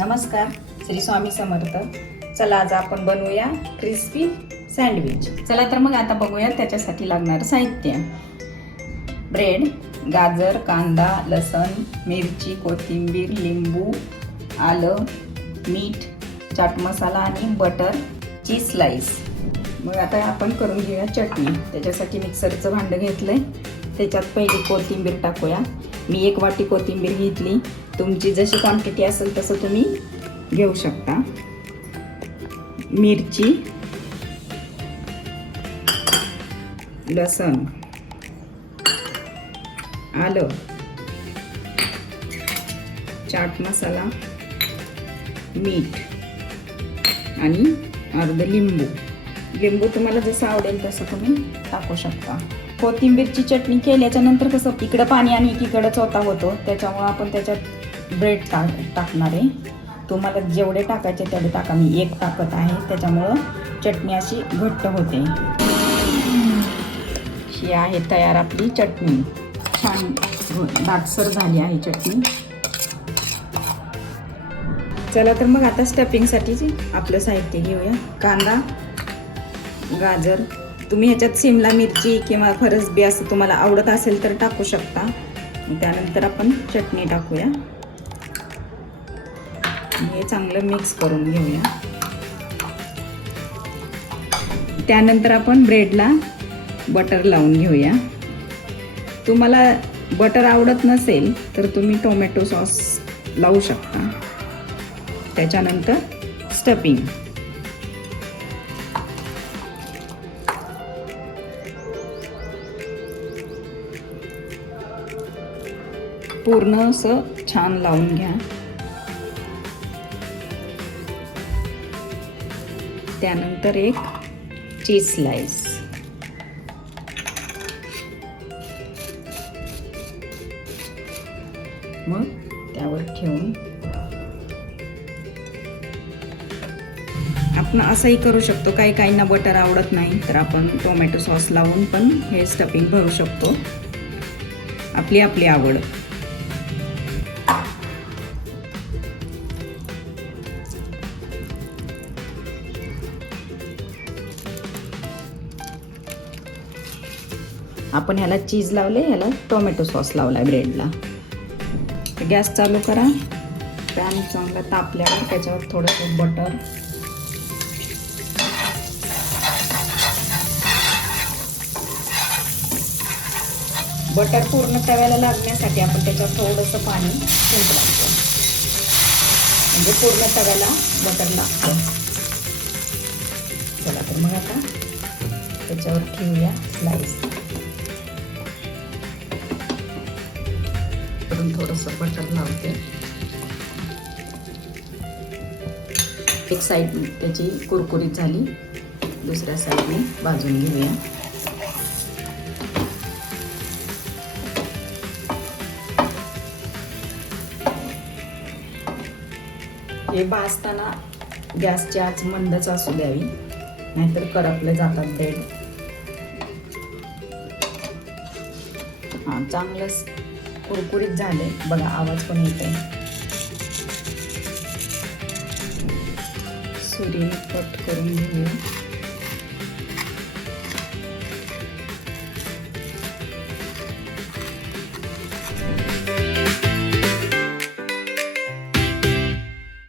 नमस्कार, श्री स्वामी समर्थ. चला आज आपण बनवूया क्रिस्पी सँडविच. चला तर मग आता बघूया त्याच्यासाठी लागणारं साहित्य. ब्रेड, गाजर, कांदा, लसण, मिरची, कोथिंबीर, लिंबू, आलं, मीठ, चाट मसाला आणि बटर, चीज स्लाइस. मग आता आपण करून घेऊया चटणी. त्याच्यासाठी मिक्सरचं भांडं घेतलंय. त्याच्यात पहिली कोथिंबीर टाकूया. मी 1 वाटी कोथिंबीर घेतली. तुमची जशी क्वांटिटी असेल तसं तुम्ही घेऊ शकता. मिरची, लसण, आलं, चाट मसाला, मीठ आणि अर्ध लिंबू. लिंबू तुम्हाला जसं आवडेल तसं तुम्ही टाकू शकता. कोथिंबीरची चटणी केल्याच्या नंतर कसं इकडं पाणी आणि एकीकडं चोथा होतो, त्याच्यामुळं आपण त्याच्यात ब्रेड टाकणार आहे. तुम्हाला जेवढे टाकायचे तेवढे टाका. मी 1 टाकत आहे, त्याच्यामुळं चटणी अशी घट्ट होते. ही आहे तयार आपली चटणी. छान दाटसर झाली आहे चटणी. चला तर मग आता स्टफिंगसाठी आपलं साहित्य घेऊया. कांदा, गाजर, तुम्ही ह्याच्यात शिमला मिरची किंवा फरसबी असं तुम्हाला आवडत असेल तर टाकू शकता. त्यानंतर आपण चटणी टाकूया. हे चांगलं मिक्स करून घेऊया. त्यानंतर आपण ब्रेडला बटर लावून घेऊया. तुम्हाला बटर आवडत नसेल तर तुम्ही टोमॅटो सॉस लावू शकता. त्याच्यानंतर स्टफिंग. पूर्ण असं छान लावून घ्या. त्यानंतर एक चीज स्लाइस. मग त्यावर ठेवून आपण असंही करू शकतो. काही काहींना बटर आवडत नाही तर आपण टोमॅटो सॉस लावून पण हे स्टफिंग भरू शकतो. आपली आपली आवड. आपण ह्याला चीज लावले, ह्याला टोमॅटो सॉस लावलाय ब्रेडला. गॅस चालू करा. पॅन चांगला तापल्यावर त्याच्यावर थोडंसं बटर, बटर पूर्ण तव्याला लागण्यासाठी आपण त्याच्यावर थोडंसं पाणी शिंपडायचं, म्हणजे पूर्ण तव्याला बटर लागतं. चला तर मग आता त्याच्यावर ठेवूया स्लाइस. थोडंसं बटर लावते. एक साईड त्याची कुरकुरीत झाली, दुसऱ्या साईडने भाजून घेऊया. हे भाजताना गॅसची आच मंदच असू द्यावी, नाहीतर करपले जातात ब्रेड. हां, चांगलंच कुरकुरीत झाले बघा, आवाज पण येतोय. सुरीने कट करून घेऊया.